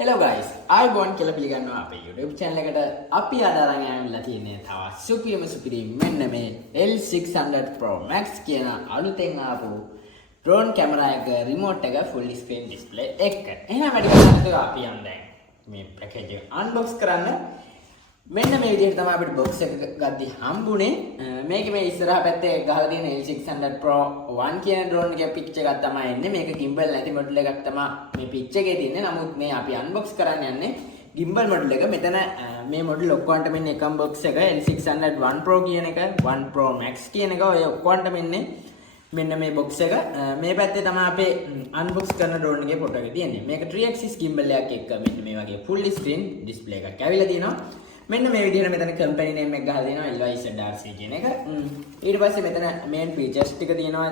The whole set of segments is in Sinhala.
Hello guys, ආයුබෝවන් කියලා පිළිගන්නවා අපේ YouTube channel එකට. අපි අද අරන් ආවිල්ලා තියෙන්නේ තව සුපිරිම මෙන්න මේ L600 Pro Max කියන අලුතෙන් ආපු drone camera එක remote එක full screen display එක. එහෙනම් වැඩි කතා නැතුව අපි යන්න දැන් මේ package එක unbox කරන්න. මෙන්න මේ විදිහට තමයි අපිට box එක ගද්දි හම්බුනේ. මේකේ මේ ඉස්සරහා පැත්තේ ගහලා තියෙන L600 Pro 1 කියන drone එකේ picture එකක් තමයි එන්නේ. මේක gimbal නැති model එකක් තමයි මේ picture එකේ තියෙන්නේ. නමුත් මේ අපි unbox කරන්න යන්නේ gimbal model එක. මෙතන මේ model ඔක්කොන්ටම ඉන්නේ එකම box එක L600 1 Pro කියන එක, 1 Pro Max කියන එක. ඔය ඔක්කොන්ටම ඉන්නේ මෙන්න මේ box එක. මේ පැත්තේ තමයි අපේ unbox කරන drone එකේ photo එක තියෙන්නේ. මේක 3 axis gimbal එකක් එක්ක මෙන්න මේ වගේ full screen display එකක් ඇවිල්ලා තියෙනවා. මෙන්න මේ විදිහට මෙතන කම්පැනි නේම් එක ගහලා දෙනවා LYZRC කියන එක. ඊට පස්සේ මෙතන මේන් ෆීචර්ස් ටික තියෙනවා.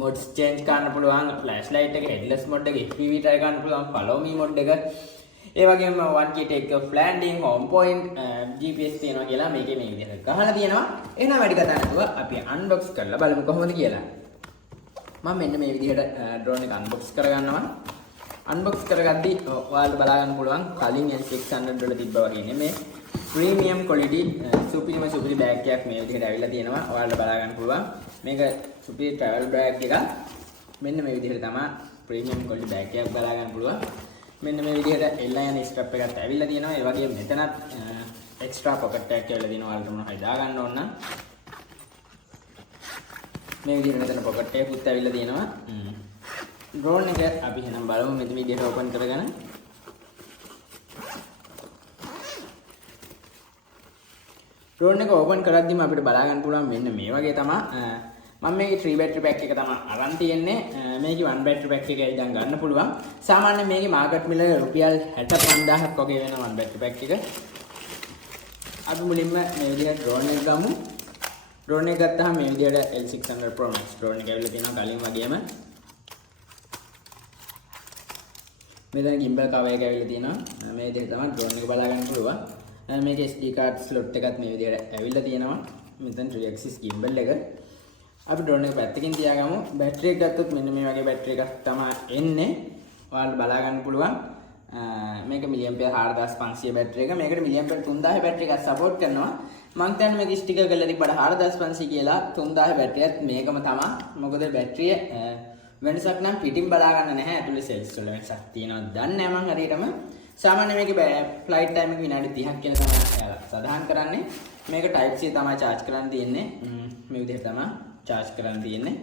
modes change කරන්න පුළුවන්, flashlight එක, headless mode එක, FPV try කරන්න පුළුවන්, follow me mode එක. ඒ වගේම one key take off landing, home point, GPS තියෙනවා කියලා මේකේ මේ විදිහට ගහලා තියෙනවා. එහෙනම් වැඩි කතා නැතුව අපි unbox කරලා බලමු කොහොමද කියලා. මම මෙන්න මේ විදිහට drone එක unbox කරගන්නවා. unbox කරගද්දි ඔයාලට බලා ගන්න පුළුවන් කලින් L600 වල තිබ්බා වගේ නෙමෙයි ප්‍රීමියම් ක්වොලිටි සුපිරි බෑග් එකක් මේ විදිහට ඇවිල්ලා තියෙනවා. ඔයාලට බලා ගන්න පුළුවන් මේක සුපිරි travel bag එකක්. මෙන්න මේ විදිහට තමයි ප්‍රීමියම් ක්වොලිටි බෑග් එකක් බලා ගන්න පුළුවන්. මෙන්න මේ විදිහට L1 strap එකක් ඇවිල්ලා තියෙනවා. ඒ වගේම මෙතනත් extra pocket එකක් ඇවිල්ලා තියෙනවා. ඔයාලට මොනවා හරි දා ගන්න ඕන නම් මේ විදිහට මෙතන pocket එකකුත් ඇවිල්ලා තියෙනවා. drone එක අපි එහෙනම් බලමු මෙතන විදිහට open කරගෙන. drone එක open කරද්දිම අපිට බලා ගන්න පුළුවන් මෙන්න මේ වගේ තමයි. මම මේකේ 3 battery pack එක තමයි අරන් තියෙන්නේ. මේකේ 1 battery pack එක ඉදන් ගන්න පුළුවන්. සාමාන්‍යයෙන් මේකේ market මිල රුපියල් 65000ක් වගේ වෙන 1 battery pack එක. අපි මුලින්ම මේ විදිහට drone එක ගමු. drone එක ගත්තාම මේ විදිහට L600 Pro Max drone එක ඇවිල්ලා තියෙනවා කලින් වගේම. මෙතන gimbal cover එක ඇවිල්ලා තියෙනවා. මේ විදිහට තමයි drone එක බලා ගන්න පුළුවන්. මේකේ SD card slot එකත් මේ විදිහට ඇවිල්ලා තියෙනවා. මෙතන 3 axis gimbal එක. අපි drone එක පැත්තකින් තියාගමු. බැටරි එක ගත්තොත් මෙන්න මේ වගේ බැටරි එකක් තමයි එන්නේ. ඔයාලට බලා ගන්න පුළුවන්. මේක milliampere 4500 බැටරි එක. මේකට milliampere 3000 බැටරි එකක් support කරනවා. මම දැන් මේක ස්ටිකර් කරලා තිබ්බට 4500 කියලා 3000 බැටරියත් මේකම තමයි. මොකද බැටරිය වෙනසක් නම් පිටින් බලා ගන්න නැහැ. ඇතුලේ සෙල්ස් වල වෙනසක් තියෙනවද දන්නේ නැහැ මම හරියටම. සාමාන්‍ය මේකේ ෆ්ලයිට් ටයිම් එක විනාඩි 30ක් කියලා තමයි සඳහන් කරන්නේ. මේක type C තමයි charge කරන්න තියෙන්නේ. මේ විදිහට තමයි charge කරන්න තියෙන්නේ.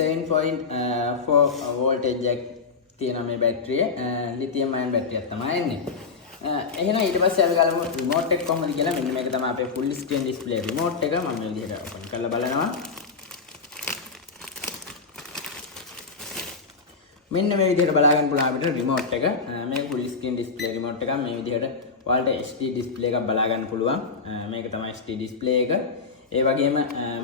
7.4 voltage jack තියෙනවා මේ බැටරිය. lithium ion බැටරියක් තමයි එන්නේ. එහෙනම් ඊට පස්සේ අපි ගලමු remote එක කොහොමද කියලා. මෙන්න මේක තමයි අපේ full screen display remote එක. මම මේ විදිහට open කරලා බලනවා. මෙන්න මේ විදිහට බලා ගන්න පුළුවන් අපිට remote එක. මේ full screen display remote එකක්. මේ විදිහට ඔයාලට HD display එකක් බලා ගන්න පුළුවන්. මේක තමයි HD display එක. ඒ වගේම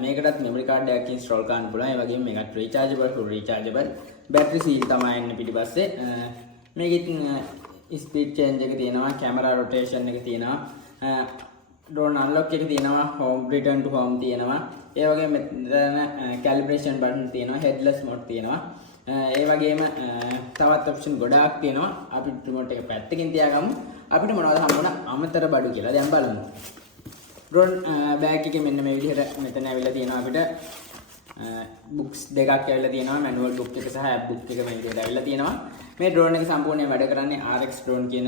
මේකටත් memory card එකක් install කරන්න පුළුවන්. ඒ වගේම මේකත් rechargeable, full rechargeable. battery seal තමයි එන්නේ පිටිපස්සේ. මේකෙත් speed change එක තියෙනවා, camera rotation එක තියෙනවා. drone unlock එක තියෙනවා, home return to home තියෙනවා. ඒ වගේම මෙතන calibration button තියෙනවා, headless mode තියෙනවා. ඒ වගේම තවත් ඔප්ෂන් ගොඩාක් තියෙනවා. අපි රිමෝට් එක පැත්තකින් තියාගමු. අපිට මොනවද හම්බුණා අමතර බඩු කියලා දැන් බලමු. drone bag එකේ මෙන්න මේ විදිහට මෙතන ඇවිල්ලා තියෙනවා අපිට books දෙකක් ඇවිල්ලා තියෙනවා. manual book එක සහ app book එක මේ විදිහට ඇවිල්ලා තියෙනවා. මේ drone එක සම්පූර්ණයෙන් වැඩ කරන්නේ RX drone කියන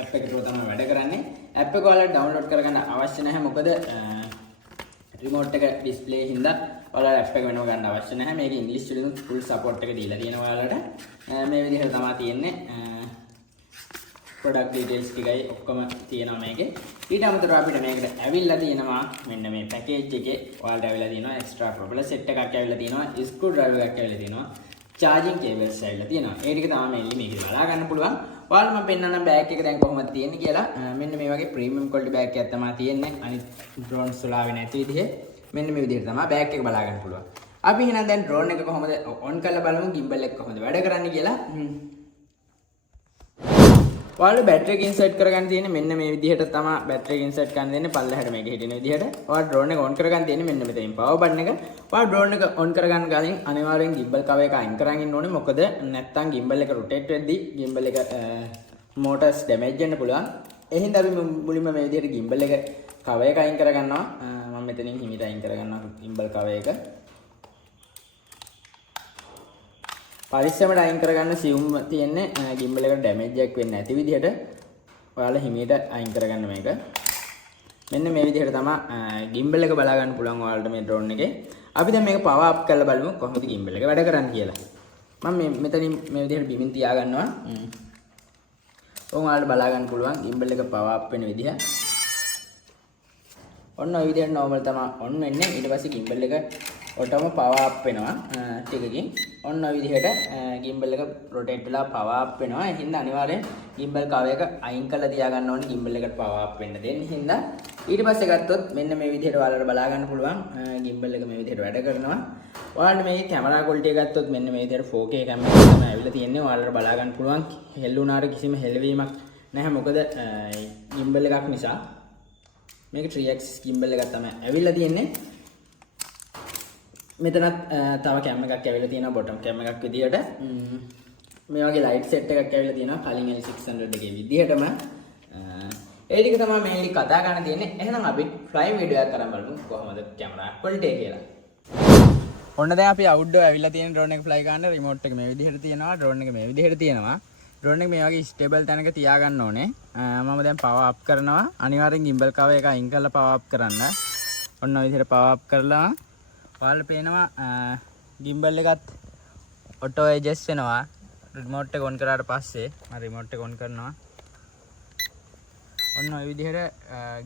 app එකේ තමයි වැඩ කරන්නේ. app එක ඔයාලට download කරගන්න අවශ්‍ය නැහැ. මොකද remote එක display හින්දා ඔයාලා app එක වෙනව ගන්න අවශ්‍ය නැහැ. මේක ඉංග්‍රීසි වලින් full support එක දීලා තියෙනවා ඔයාලට. මේ විදිහට තමයි තියෙන්නේ. product details ටිකයි ඔක්කොම තියෙනවා මේකේ. ඊට අමතරව අපිට මේකට ඇවිල්ලා තියෙනවා මෙන්න මේ package එකේ ඔයාලට ඇවිල්ලා තියෙනවා extra propeller set එකක් ඇවිල්ලා තියෙනවා. screw driver එකක් ඇවිල්ලා තියෙනවා. charging cables ඇවිල්ලා තියෙනවා. ඒ ටික තමයි මේකේ බලා ගන්න පුළුවන්. ඔයාලට මම පෙන්නන්නම් bag එක දැන් කොහොමද තියෙන්නේ කියලා. මෙන්න මේ වගේ premium quality bag එකක් තමයි තියෙන්නේ. අනිත් drones වල ආවේ නැති විදිහේ. මෙන්න මේ විදිහට තමයි බෑග් එක බලා ගන්න පුළුවන්. අපි එහෙනම් දැන් drone එක කොහොමද on කරලා බලමු gimbal එක කොහොමද වැඩ කරන්නේ කියලා. ඔයාලා බැටරි එක ඉන්සර්ට් කරගන්න තියෙන්නේ මෙන්න මේ විදිහට තමයි බැටරි එක ඉන්සර්ට් කරන්න දෙන්නේ පල්ලෙහාට මේක හිටින විදිහට. ඔයාලා ඩ්‍රෝන් එක ඔන් කරගන්න තියෙන්නේ මෙන්න මෙතනින් පවර් බටන් එක. ඔයාලා ඩ්‍රෝන් එක ඔන් කරගන්න කලින් අනිවාර්යෙන් gimbal cover එක අයින් කරගෙන ඉන්න ඕනේ. මොකද නැත්තම් gimbal එක rotate වෙද්දී gimbal එක motors damage වෙන්න පුළුවන්. ඒ හින්දා අපි මුලින්ම මේ විදිහට gimbal එක cover එක අයින් කරගන්නවා. මම මෙතනින් හිමීට අයින් කරගන්නවා gimbal cover එක. පරිස්සමට අයින් කරගන්න සියුම් තියෙන්නේ gimbal එකට damage එකක් වෙන්නේ නැති විදිහට ඔයාලා හිමීට අයින් කරගන්න මේක. මෙන්න මේ විදිහට තමයි gimbal එක බලා ගන්න පුළුවන් ඔයාලට මේ drone එකේ. අපි දැන් මේක power up කරලා බලමු කොහොමද gimbal එක වැඩ කරන්නේ කියලා. මම මෙතනින් මේ විදිහට බිමින් තියා ගන්නවා. ඔයාලට බලා ගන්න පුළුවන් gimbal එක power up වෙන විදිහ. ඔන්න ඔය විදිහට normal තමයි on වෙන්නේ. ඊට පස්සේ gimbal එක ඔටම power up වෙනවා ටිකකින්. ඔන්න ඔය විදිහට gimbal එක rotate වෙලා power up වෙනවා. ඒ හින්දා අනිවාර්යෙන් gimbal cover එක අයින් කරලා තියා ගන්න ඕනේ gimbal එකට power up වෙන්න දෙන්න. හින්දා ඊට පස්සේ ගත්තොත් මෙන්න මේ විදිහට ඔයාලට බලා ගන්න පුළුවන් gimbal එක මේ විදිහට වැඩ කරනවා. ඔයාලට මේ කැමරා quality එක ගත්තොත් මෙන්න මේ විදිහට 4K කැමරා තමයි ඇවිල්ලා තියෙන්නේ. ඔයාලට බලා ගන්න පුළුවන් හෙල්ලුණාට කිසිම හෙලවීමක් නැහැ. මොකද gimbal එකක් නිසා මේක 3x gimbal එකක් තමයි ඇවිල්ලා තියෙන්නේ. මෙතනත් තව කැම එකක් ඇවිල්ලා තියෙනවා බොටම් කැම එකක් විදියට. මේ වගේ ලයිට් සෙට් එකක් ඇවිල්ලා තියෙනවා කලින් L600 එකේ විදියටම. ඒ ටික තමයි මේ කතා කරන්න තියෙන්නේ. එහෙනම් අපි ෆ්ලයින් වීඩියෝ එකක් කරන් බලමු කොහොමද කැමරා ක්වලිටි එක කියලා. ඔන්න දැන් අපි අවුට්ඩෝර් ඇවිල්ලා තියෙන ඩ්‍රෝන් එක ෆ්ලයි කරන්න රිමෝට් එක මේ විදිහට තියෙනවා. ඩ්‍රෝන් එක මේ විදිහට තියෙනවා. ඩ්‍රෝන් එක මේ වගේ ස්ටේබල් තැනක තියාගන්න ඕනේ. මම දැන් පවර් අප් කරනවා. අනිවාර්යෙන් gimbal cover එක අයින් කරලා පවර් අප් කරන්න. ඔන්න ඔය විදිහට පවර් අප් කරලා ඔයාලට පේනවා gimbal එකත් auto adjust වෙනවා. රිමෝට් එක ඔන් කරාට පස්සේ මම රිමෝට් එක ඔන් කරනවා. ඔන්න ඔය විදිහට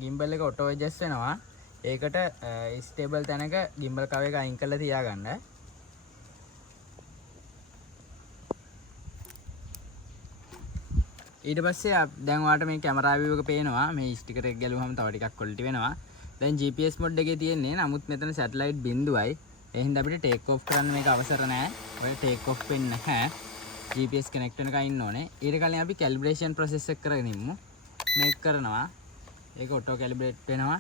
gimbal එක auto adjust වෙනවා. ඒකට ස්ටේබල් තැනක gimbal cover එක අයින් කරලා තියාගන්න. ඊට පස්සේ දැන් ඔයාලට මේ කැමරා view එක පේනවා. මේ ස්ටිකර් එක ගැලුවම තව ටිකක් quality වෙනවා. දැන් GPS mode එකේ තියෙන්නේ. නමුත් මෙතන satellite බිඳුවයි. ඒ හින්දා අපිට take off කරන්න මේක අවසර නැහැ. ඔය take off වෙන්නේ නැහැ. GPS connect වෙනකන් ඉන්න ඕනේ. ඊට කලින් අපි calibration process එක කරගෙන ඉමු. මේක කරනවා. ඒක auto calibrate වෙනවා.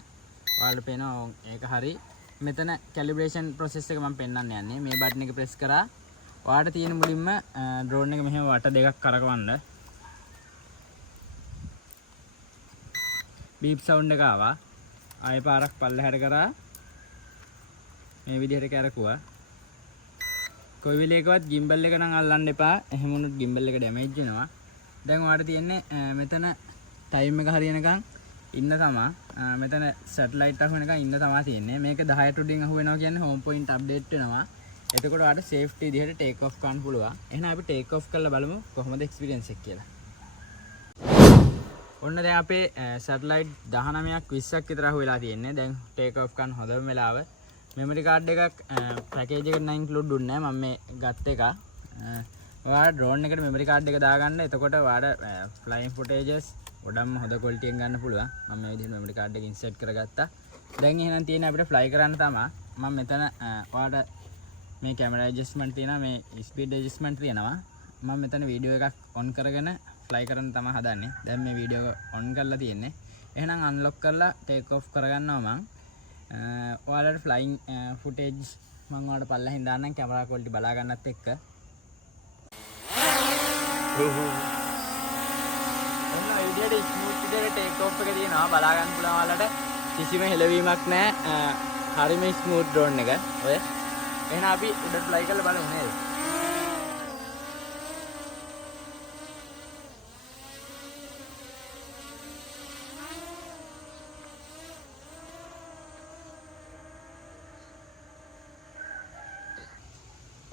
ඔයාලට පේනවා ඒක හරි. මෙතන calibration process එක මම පෙන්නන්න යන්නේ. මේ බටන් එක press කරා. ඔයාලට තියෙන මුලින්ම drone එක මෙහෙම වට දෙකක් කරකවන්න. beep sound එක ආවා. ආයෙ පාරක් පල්ලෙහාට කරා මේ විදිහට කරකුවා. කොයි වෙලේකවත් gimbal එක නම් අල්ලන්න එපා. එහෙම වුණොත් gimbal එක damage වෙනවා. දැන් ඔයාලට තියෙන්නේ මෙතන time එක හරියනකම් ඉන්න තමයි. මෙතන satellite අහු වෙනකම් ඉන්න තමයි තියෙන්නේ. මේක 10ට උඩින් අහු වෙනවා කියන්නේ home point update වෙනවා. එතකොට ඔයාලට safety විදිහට take off කරන්න පුළුවන්. එහෙනම් අපි take off කරලා බලමු කොහොමද experience එක කියලා. ඔන්න දැන් අපේ සැටලයිට් 19ක් 20ක් විතර අහු වෙලා තියෙන්නේ. දැන් ටේක් ඔෆ් කරන්න හොඳම වෙලාව. මෙමරි කාඩ් එකක් පැකේජ් එකට නම් ඉන්ක්ලූඩ් දුන්නේ නැහැ. මම මේ ගත්ත එක. ඔයාලා ඩ්‍රෝන් එකට මෙමරි කාඩ් එක දාගන්න. එතකොට ඔයාලා ෆ්ලයින් ෆුටේජස් ගොඩක්ම හොඳ ක්වොලිටි එකක් ගන්න පුළුවන්. මම මේ විදිහට මෙමරි කාඩ් එක ඉන්සර්ට් කරගත්තා. දැන් එහෙනම් තියෙන්නේ අපිට ෆ්ලයි කරන්න තමයි. මම මෙතන ඔයාලා මේ කැමරා ඇඩ්ජස්ට්මන්ට් තියෙනවා. මේ ස්පීඩ් ඇඩ්ජස්ට්මන්ට් තියෙනවා. මම මෙතන වීඩියෝ එකක් ඔන් කරගෙන ෆ්ලයි කරන්න තමයි හදන්නේ. දැන් මේ වීඩියෝ ඔන් කරලා තියෙන්නේ. එහෙනම් අන්ලොක් කරලා ටේක් ඔෆ් කරගන්නවා මම. ඔයාලට ෆ්ලයින් ෆුටේජ් මම ඔයාලට පල්ලෙහින් දාන්නම් කැමරා ක්වොලිටි බලා ගන්නත් එක්ක. ඔන්න විදියට ස්මූත් විදියට ටේක් ඔෆ් එක තියෙනවා. බලා ගන්න පුළුවන් ඔයාලට කිසිම හෙලවීමක් නැහැ. හරිම ස්මූත් ඩ්‍රෝන් එක. ඔය එහෙනම් අපි උඩට ෆ්ලයි කරලා බලමු නේද?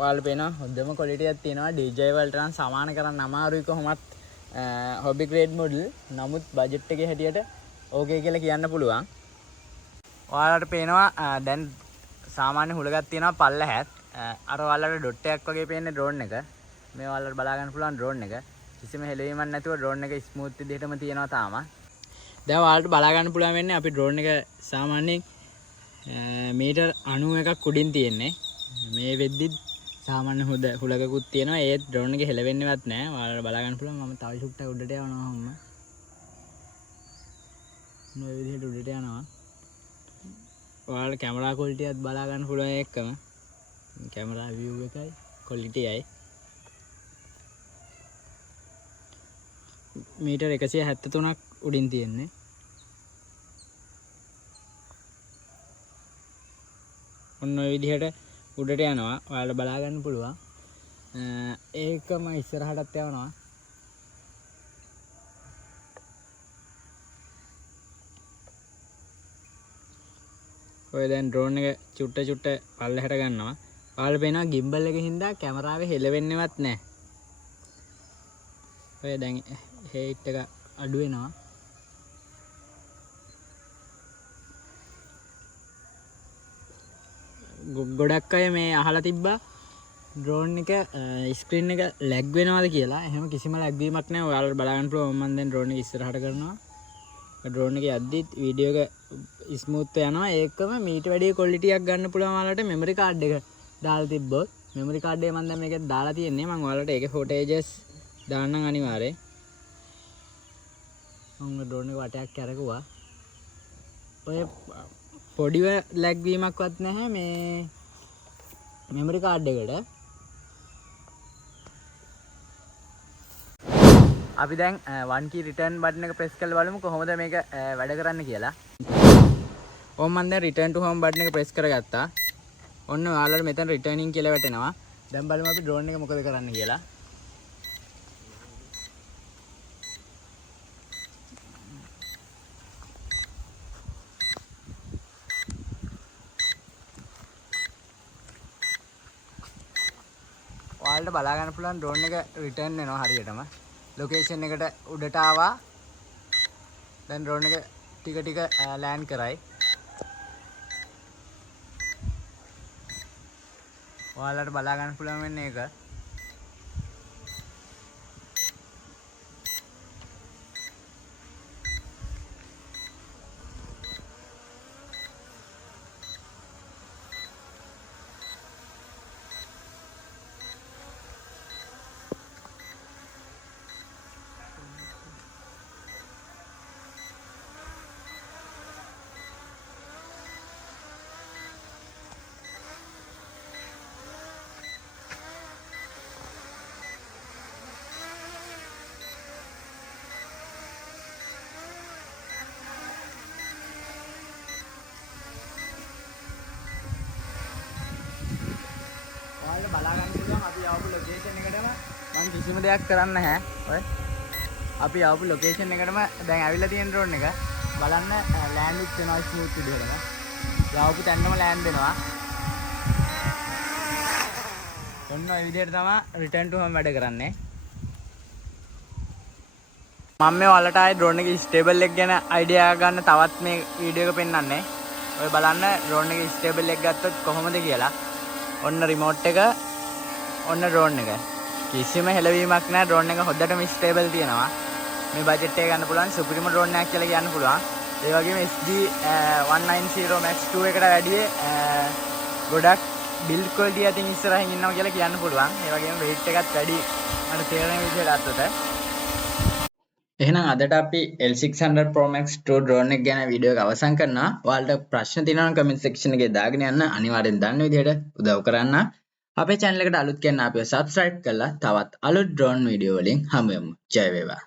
ඔයාලට පේනවා හොඳම ක්වොලිටි එකක් තියෙනවා. DJI වලට නම් සමාන කරන්න අමාරුයි කොහොමත් hobby grade model. නමුත් බජට් එකේ හැටියට ඕකේ කියලා කියන්න පුළුවන්. ඔයාලට පේනවා දැන් සාමාන්‍ය හුලගක් තියෙනවා පල්ලෙහාත්. අර ඔයාලට ඩොට් එකක් වගේ පේන්නේ ඩ්‍රෝන් එක. මේ ඔයාලට බලා ගන්න පුළුවන් ඩ්‍රෝන් එක. කිසිම හෙලවීමක් නැතුව ඩ්‍රෝන් එක ස්මූත් විදිහටම තියෙනවා තාම. දැන් ඔයාලට බලා ගන්න පුළුවන් වෙන්නේ අපි ඩ්‍රෝන් එක සාමාන්‍යයෙන් මීටර් 91ක් උඩින් තියෙන්නේ. මේ වෙද්දි සාමාන්‍ය හුලකුත් තියෙනවා. ඒත් ඩ්‍රෝන් එකේ හෙලවෙන්නේවත් නැහැ. ඔයාලට බලා ගන්න පුළුවන්. මම තව ෂුට්ටක් උඩට යනවා හැම. මේ විදිහට උඩට යනවා. ඔයාලට කැමරා ක්වොලිටියත් බලා ගන්න පුළුවන් එක්කම. කැමරා view එකයි ක්වොලිටියයි මීටර් 173ක් උඩින් තියෙන්නේ. ඔන්න ඔය විදිහට උඩට යනවා. ඔයාලට බලා ගන්න පුළුවන්. ඒකම ඉස්සරහටත් යනවා. ඔය දැන් ඩ්‍රෝන් එක චුට්ට පල්ලෙහාට ගන්නවා. ඔයාලට පේනවා ගිම්බල් එකේ හින්දා කැමරාවේ හෙලවෙන්නේවත් නැහැ. ඔය දැන් හේට් එක අඩු වෙනවා. ගොඩක් අය මේ අහලා තිබ්බා ඩ්‍රෝන් එක ස්ක්‍රීන් එක ලැග් වෙනවද කියලා. එහෙම කිසිම ලැග් වීමක් නැහැ. ඔයාලට බලා ගන්න පුළුවන්. මම දැන් ඩ්‍රෝන් එක ඉස්සරහට කරනවා. ඩ්‍රෝන් එකේ යද්දිත් වීඩියෝ එක ස්මූත් යනවා. ඒකම මීට වැඩිය ක්වොලිටි එකක් ගන්න පුළුවන් ඔයාලට මෙමරි කාඩ් එක දාලා තිබ්බොත්. මෙමරි කාඩ් එක මම දැන් මේකේ දාලා තියෙන්නේ. මම ඔයාලට ඒකේ ෆොටේජස් දාන්නම් අනිවාර්යෙන්. මම ඩ්‍රෝන් එක වටයක් කරකුවා. ඔය පොඩිව ලැග් වීමක්වත් නැහැ මේ මෙමරි කාඩ් එකට. අපි දැන් 1 key return button එක press කරලා බලමු කොහොමද මේක වැඩ කරන්න කියලා. ඕම් මම දැන් return to home button එක press කරගත්තා. ඔන්න ඔයාලට මෙතන returning කියලා වැටෙනවා. දැන් බලමු අපි drone එක මොකද කරන්න කියලා. ඔයාලට බලා ගන්න පුළුවන් drone එක return වෙනවා හරියටම. location එකට උඩට ආවා. දැන් drone එක ටික land කරයි. ඔයාලට බලා ගන්න පුළුවන් වෙන්නේ ඒක. බලා ගන්න පුළුවන් අපි ආපු ලොකේෂන් එකටම මම කිසිම දෙයක් කරන්න නැහැ. ඔය අපි ආපු ලොකේෂන් එකටම දැන් ඇවිල්ලා තියෙන ඩ්‍රෝන් එක බලන්න ලෑන්ඩ් උත් වෙනවා ස්මූත් විදිහටම. ආපු තැන්නම ලෑන්ඩ් වෙනවා. ඔන්න ඔය විදිහට තමයි රිටර්න් ටු හෝම් වැඩ කරන්නේ. මම මේ ඔයාලට ආයේ ඩ්‍රෝන් එකේ ස්ටේබල් එක ගැන අයිඩියා ගන්න තවත් මේ වීඩියෝ එක පෙන්නන්නේ. ඔය බලන්න ඩ්‍රෝන් එකේ ස්ටේබල් එක ගත්තොත් කොහොමද කියලා. ඔන්න රිමෝට් එක ඔන්න ඩ්‍රෝන් එක කිසිම හෙලවීමක් නැහැ. ඩ්‍රෝන් එක හොද්දටම ස්ටේබල් තියෙනවා. මේ බජට් එක ගන්න පුළුවන් සුපිරිම ඩ්‍රෝන් එකක් කියලා කියන්න පුළුවන්. ඒ වගේම SG190 Max 2 එකට වැඩිය ගොඩක් බිල්ඩ් ක්වොලිටි අතින් ඉස්සරහින් ඉන්නවා කියලා කියන්න පුළුවන්. ඒ වගේම weight එකත් වැඩි මට තේරෙන විදිහට ගත්තොත්. එහෙනම් අදට අපි L600 Pro Max 2 drone එක ගැන වීඩියෝ එක අවසන් කරනවා. ඔයාලට ප්‍රශ්න තියෙනවා නම් comment section එකේ දාගෙන යන්න. අනිවාර්යෙන් දන්න විදිහට උදව් කරන්න. අපේ channel එකට අලුත් කෙනා අපිව subscribe කරලා තවත් අලුත් drone වීඩියෝ වලින් හමු වෙමු. ජය වේවා.